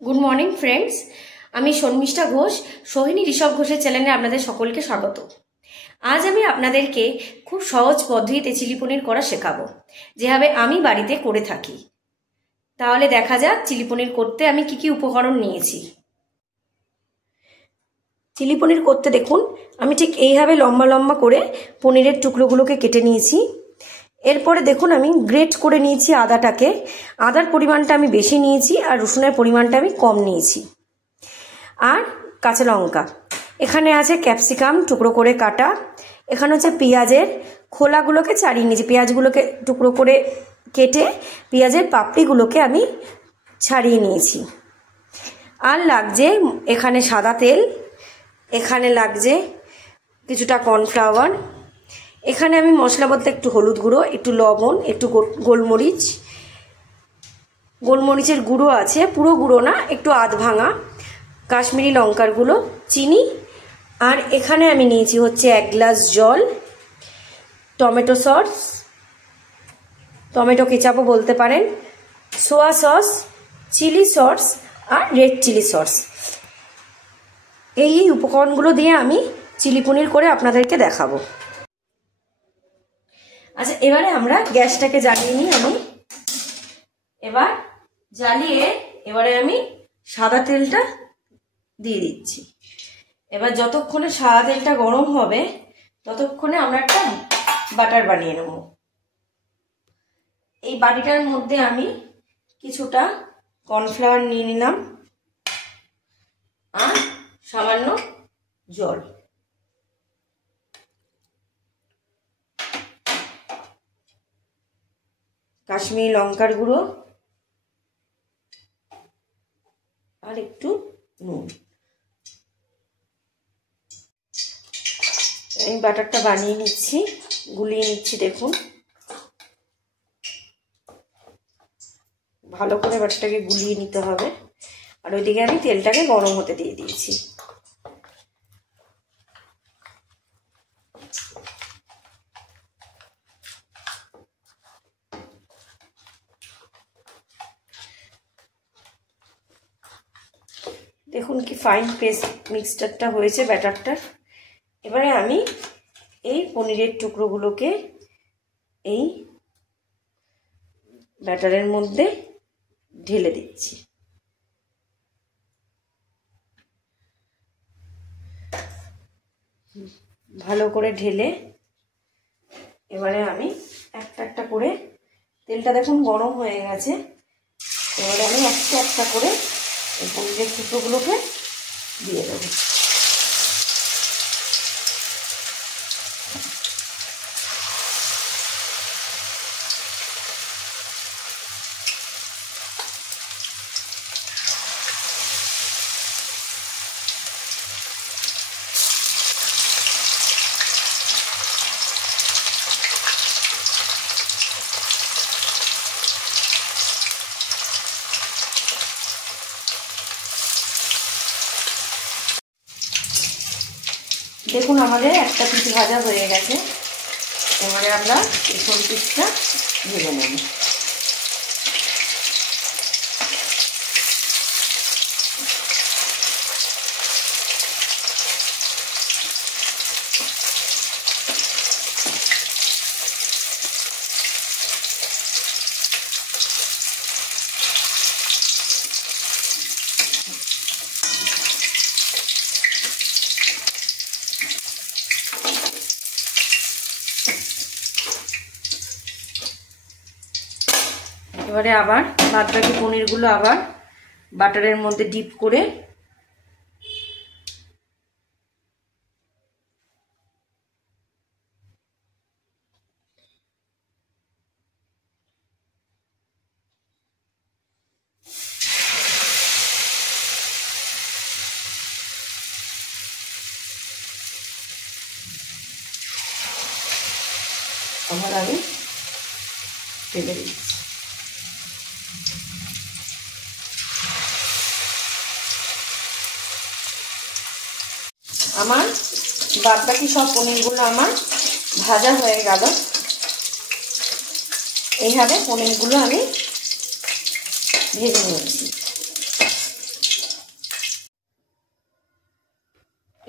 Good morning friends, আমি শর্মিষ্ঠা ঘোষ, সোহিনী ঋষভ ঘোষের চ্যানেলে আপনাদের সকলকে স্বাগত। আজ আমি আপনাদেরকে খুব সহজ পদ্ধতিতে চিলি পনির করা শেখাবো, যেভাবে আমি বাড়িতে করে থাকি। তাহলে দেখা যাক চিলি পনির করতে আমি কি কি উপকরণ নিয়েছি। চিলি পনির করতে দেখুন আমি ঠিক এইভাবে লম্বা লম্বা করে পনিরের টুকরোগুলোকে কেটে নিয়েছি। এরপরে দেখুন আমি গ্রেট করে নিয়েছি আদাটাকে। আদার পরিমাণটা আমি বেশি নিয়েছি আর রসুনের পরিমাণটা আমি কম নিয়েছি। আর কাঁচা লঙ্কা, এখানে আছে ক্যাপসিকাম টুকরো করে কাটা, এখানে হচ্ছে পেঁয়াজের খোলাগুলোকে ছাড়িয়ে নিয়েছি, পেঁয়াজগুলোকে টুকরো করে কেটে পেঁয়াজের পাপড়িগুলোকে আমি ছাড়িয়ে নিয়েছি। আর লাগছে এখানে সাদা তেল, এখানে লাগছে কিছুটা কর্নফ্লাওয়ার, এখানে আমি মশলা বলতে একটু হলুদ গুঁড়ো, একটু লবণ, একটু গোলমরিচের গুঁড়ো আছে, পুরো গুঁড়ো না, একটু আধ ভাঙা, কাশ্মীরি লঙ্কার গুঁড়ো, চিনি, আর এখানে আমি নিয়েছি হচ্ছে 1 গ্লাস জল, টমেটো সস, টমেটো কেচাপও বলতে পারেন, সোয়া সস, চিলি সস আর রেড চিলি সস। এই উপকরণগুলো দিয়ে আমি চিলি পনির করে আপনাদেরকে দেখাবো। আচ্ছা, এবারে আমরা গ্যাসটাকে জ্বালিয়ে নিই। এবারে আমি সাদা তেলটা দিয়ে দিচ্ছি। এবার যতক্ষণে সাদা তেলটা গরম হবে ততক্ষণে আমরা একটা বাটার বানিয়ে নেব। এই বাটিটার মধ্যে আমি কিছুটা কর্নফ্লাওয়ার নিয়ে নিলাম আর সামান্য জল। কাশ্মীরি লঙ্কার গুঁড়ো আর একটু নুন। এই বাটারটা বানিয়ে নিচ্ছি, গুলিয়ে নিচ্ছি। দেখুন ভালো করে বাটারটাকে গুলিয়ে নিতে হবে। আর ওইদিকে আমি তেলটাকে গরম হতে দিয়ে দিয়েছি। দেখুন কি ফাইন পেস্ট মিক্সচারটা হয়েছে ব্যাটারটার। এবারে আমি এই পনিরের টুকরোগুলোকে এই ব্যাটারের মধ্যে ঢেলে দিচ্ছি। ভালো করে ঢেলে এবারে আমি একটা একটা করে, তেলটা দেখুন গরম হয়ে গেছে, এবারে আমি একটা একটা করে এই পনিরের টুকরোগুলোকে দিয়ে দেবো। দেখুন আমাদের একটা পিস ভাজা হয়ে গেছে। এবারে আমরা এই সরু পিসটা ভেজে নেব। এবারে আবার বাদবাকি পনিরগুলো আবার বাটারের মধ্যে ডিপ করে আবার আমি ঢেলে দিচ্ছি। আমার বাদবাকি সব পনিরগুলো আমার ভাজা হয়ে গেল। এইভাবে পনিরগুলো আমি ভেজে নিয়েছি।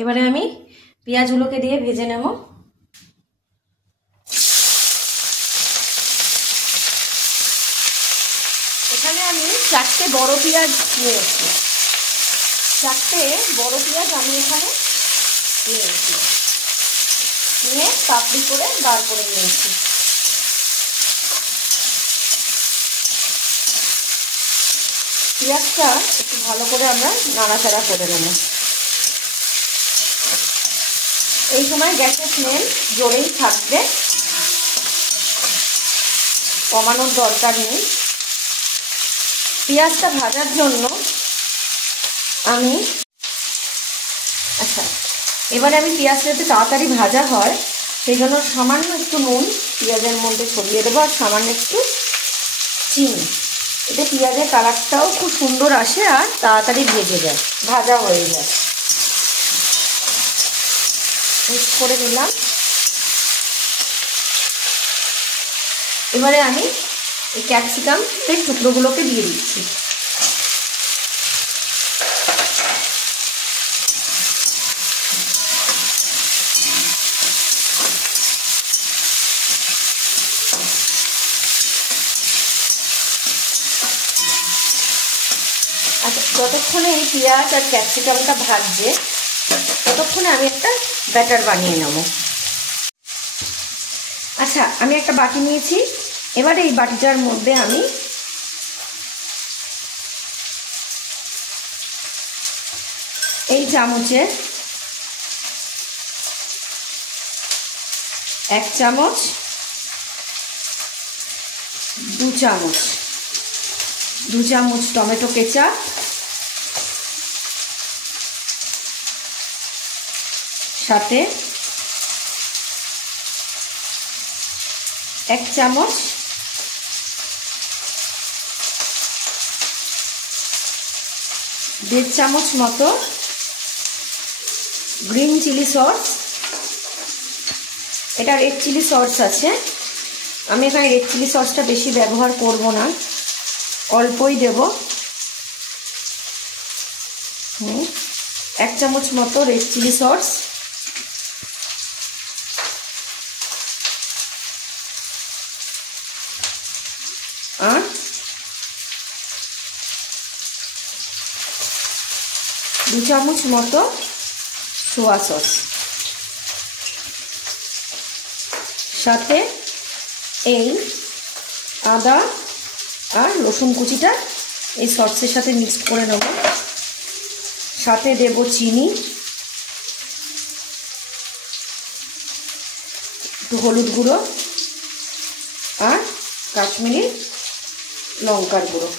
এবারে আমি পেঁয়াজগুলোকে দিয়ে ভেজে নেব। এখানে আমি 4টে বড় পেঁয়াজ নিয়েছি, 4টে বড় পেঁয়াজ আমি এখানে নিয়েছি, নিয়ে পাপড়ি করে বার করে নিয়েছি। পেঁয়াজটা একটু ভালো করে আমরা নাড়াচাড়া করে নেব। এই সময় গ্যাসের ফ্লেম জোরেই থাকবে, কমানোর দরকার নেই। পেঁয়াজটা ভাজার জন্য আমি এবারে আমি পেঁয়াজটা যাতে তাড়াতাড়ি ভাজা হয় সেই জন্য সামান্য একটু নুন পেঁয়াজের মধ্যে ছড়িয়ে দেবো, আর সামান্য একটু চিনি। এতে পেঁয়াজের কালারটাও খুব সুন্দর আসে আর তাড়াতাড়ি ভাজা হয়ে যায়। মিক্স করে নিলাম। এবারে আমি এই ক্যাপসিকামের টুকরোগুলোকে দিয়ে দিচ্ছি। আচ্ছা, যতক্ষণে এই পেঁয়াজ আর ক্যাপসিকামটা ভাজছে ততক্ষণে আমি একটা ব্যাটার বানিয়ে নেব। আচ্ছা, আমি একটা বাটি নিয়েছি। এবারে এই বাটিটার মধ্যে আমি এই চামচের 1 চামচ, 2 চামচ, 2 চামচ টমেটো কেচাপ, সাথে 1 চামচ দেড় চামচ মতো গ্রিন চিলি সস। এটা রেড চিলি সস আছে, আমি এখানে রেড চিলি সসটা বেশি ব্যবহার করব না, অল্পই দেব। 1 চামচ মতো রেড চিলি সস, আর 2 চামচ মতো সোয়া সস, সাথে এই আদা আর রসুন কুচিটা এই সসের সাথে মিক্সড করে নেব। সাথে দেব চিনি, একটু হলুদ গুঁড়ো আর কাশ্মীরি লঙ্কার গুঁড়ো।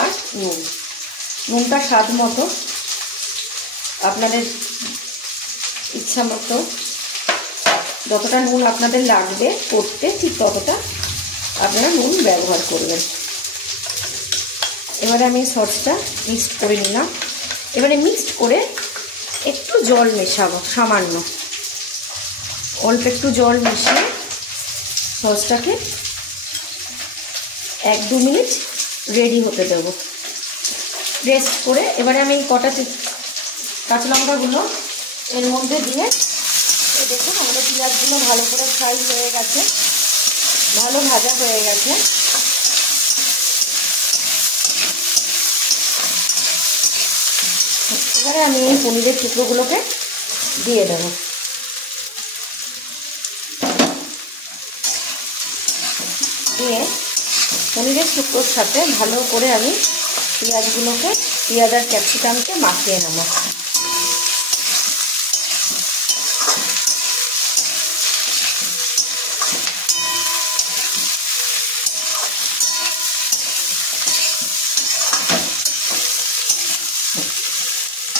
আর নুনটা স্বাদ মতো, আপনাদের ইচ্ছা মতো যতটা নুন আপনাদের লাগবে করতে ঠিক ততটা আপনারা নুন ব্যবহার করবেন। এবারে আমি সসটা মিক্সড করে নিলাম। এবারে মিক্সড করে একটু জল মেশাবো, সামান্য অল্প একটু জল মিশিয়ে সসটাকে 1-2 মিনিট রেডি হতে দেবো, রেস্ট করে। এবারে আমি এই কটা কাঁচা লঙ্কাগুলো এর মধ্যে দিয়ে, দেখুন আমাদের পেঁয়াজগুলো ভালো করে ফ্রাই হয়ে গেছে, ভালো ভাজা হয়ে গেছে। এবারে আমি এই পনিরের টুকরোগুলোকে দিয়ে দেবো। দিয়ে পনিরের টুকরোর সাথে ভালো করে আমি পেঁয়াজ আর ক্যাপসিকামকে মাখিয়ে নেব।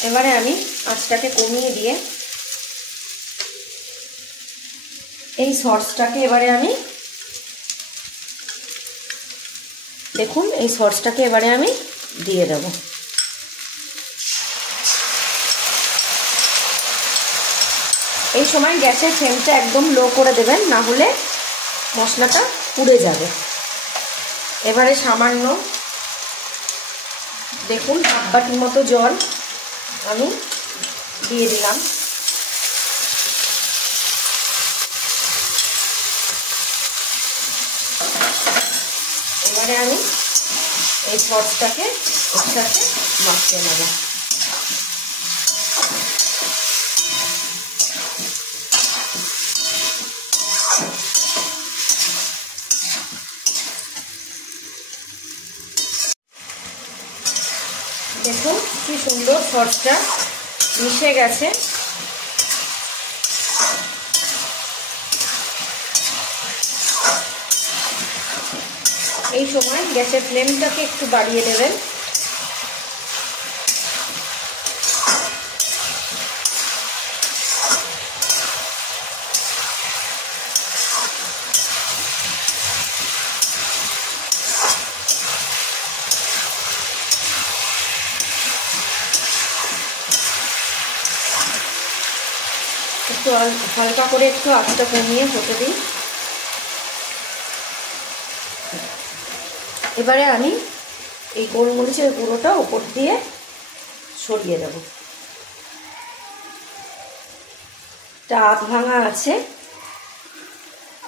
এবারে আমি আঁচটাকে কমিয়ে দিয়ে এই সসটাকে এবারে আমি দেখুন এই সসটাকে এবারে আমি দিয়ে দেব। এই সময় গ্যাসের ফ্লেমটা একদম লো করে দেবেন, না হলে মশলাটা পুড়ে যাবে। এবারে সামান্য দেখুন হাফ বাটির মতো জল আমি দিয়ে দিলাম। এবারে আমি এই সসটাকে এর সাথে মাখিয়ে নেব। দেখুন কি সুন্দর সসটা মিশে গেছে। এই সময় গ্যাসের ফ্লেমটাকে একটু বাড়িয়ে দেবেন। একটু হালকা করে একটু আঁচটা কমিয়ে হতে দিই। এবারে আমি এই গোলমরিচের গুঁড়োটা উপর দিয়ে ছড়িয়ে দেব। এটা আধ ভাঙা আছে,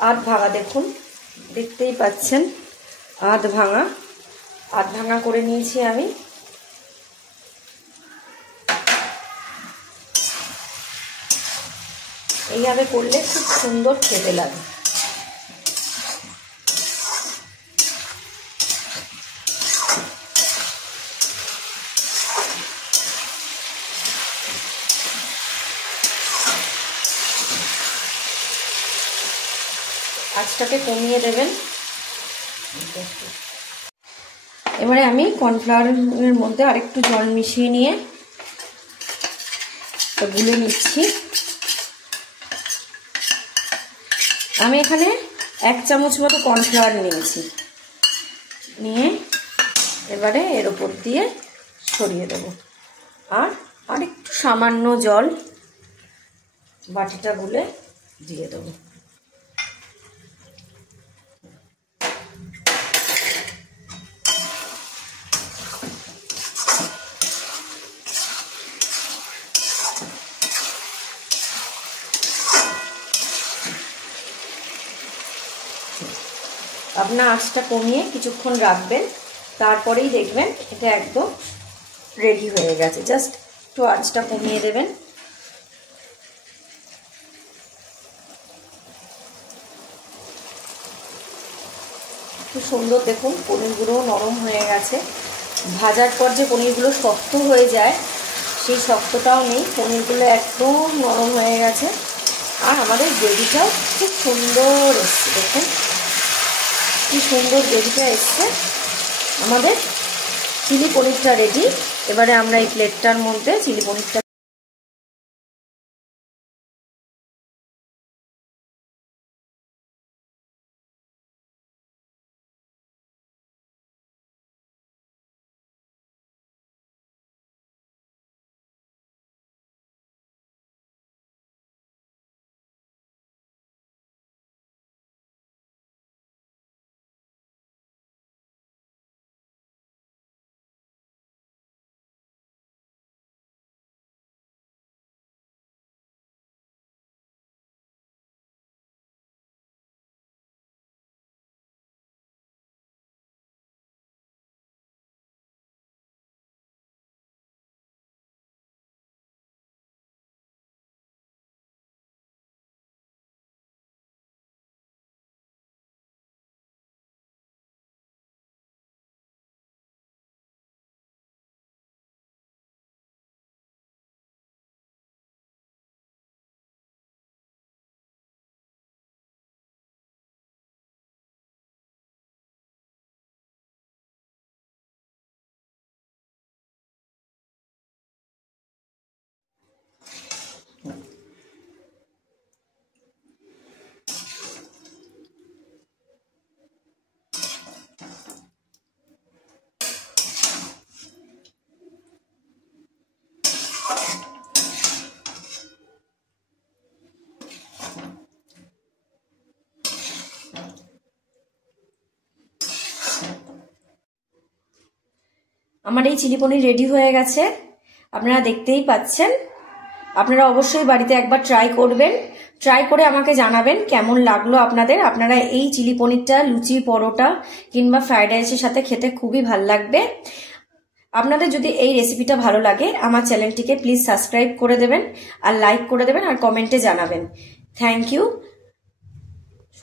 আধ ভাঙা দেখুন, দেখতেই পাচ্ছেন আধ ভাঙা করে নিয়েছি আমি। এইভাবে করলে খুব সুন্দর খেতে লাগে। আঁচটাকে কমিয়ে দেবেন। এবারে আমি কর্নফ্লাওয়ারের মধ্যে আরেকটু জল মিশিয়ে নিয়ে গুলে নিচ্ছি। আমি এখানে 1 চামচ মতো কর্নফ্লাওয়ার নিয়েছি, নিয়ে এবারে এর উপর দিয়ে ছড়িয়ে দেব। আর একটু সামান্য জল বাটিটা গুলে দিয়ে দেবো। আপনার আঁচটা কমিয়ে কিছুক্ষণ রাখবেন, তারপরেই দেখবেন এটা একদম রেডি হয়ে গেছে। জাস্ট একটু আঁচটা কমিয়ে দেবেন। খুব সুন্দর দেখুন পনিরগুলো নরম হয়ে গেছে। ভাজার পর যে পনিরগুলো শক্ত হয়ে যায় সেই শক্তটাও নেই, পনিরগুলো একদম নরম হয়ে গেছে। আর আমাদের গ্রেভিটাও খুব সুন্দর এসছে। দেখুন কি সুন্দর গ্রেভিটা এসছে। আমাদের চিলি পনিরটা রেডি। এবারে আমরা এই প্লেটটার মধ্যে চিলি পনিরটা আমার এই চিলি পনির রেডি হয়ে গেছে, আপনারা দেখতেই পাচ্ছেন। আপনারা অবশ্যই বাড়িতে একবার ট্রাই করবেন, ট্রাই করে আমাকে জানাবেন কেমন লাগলো আপনাদের। আপনারা এই চিলি পনিরটা লুচি, পরোটা কিংবা ফ্রাইড রাইসের সাথে খেতে খুবই ভাল লাগবে। আপনাদের যদি এই রেসিপিটা ভালো লাগে আমার চ্যানেলটিকে প্লিজ সাবস্ক্রাইব করে দেবেন আর লাইক করে দেবেন আর কমেন্টে জানাবেন। Thank you.